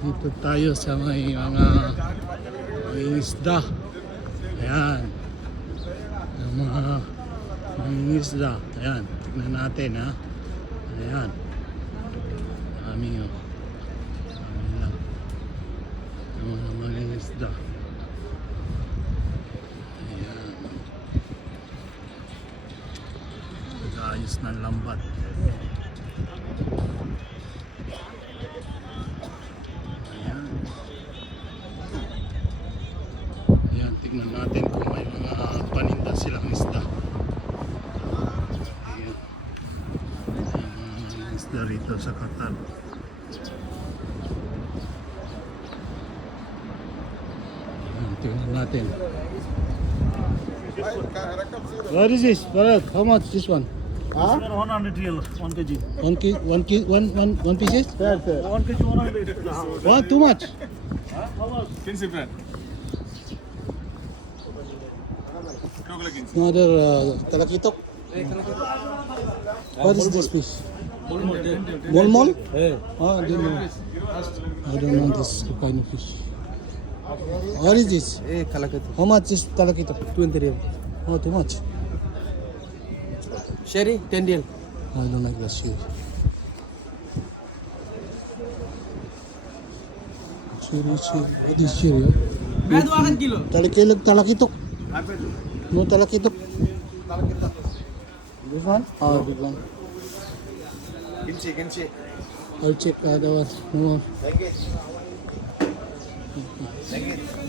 Dito tayo sa may mga isda. Ayan. Ang mga isda. Ayan. Tignan natin ha. Ayan. Dami o. Dami lang. Ang mga isda. Ayan. Nag-ayos ng lambat. Ayan, tignan natin kung may mga paninda silang isda. Ayan. Ayan, mga isda rito sa Qatar. Ayan, tignan natin. What is this? How much this one? Huh? 100 real, 1 kg. 1 pieces? Fair. 1 kg 100. What? Too much? Another talakitok. What is this fish? Molmol? Ah, I don't know. I don't know this kind of fish. What is this? How much is talakitok? 20 real. Oh, too much. Sherry, 10 real. I don't like that shit. What is cherry? Behad 1 kilo. Talakitok. No talakitok. This one? Oh, big one. Kinchi. I'll check the other one. No more. Thank you.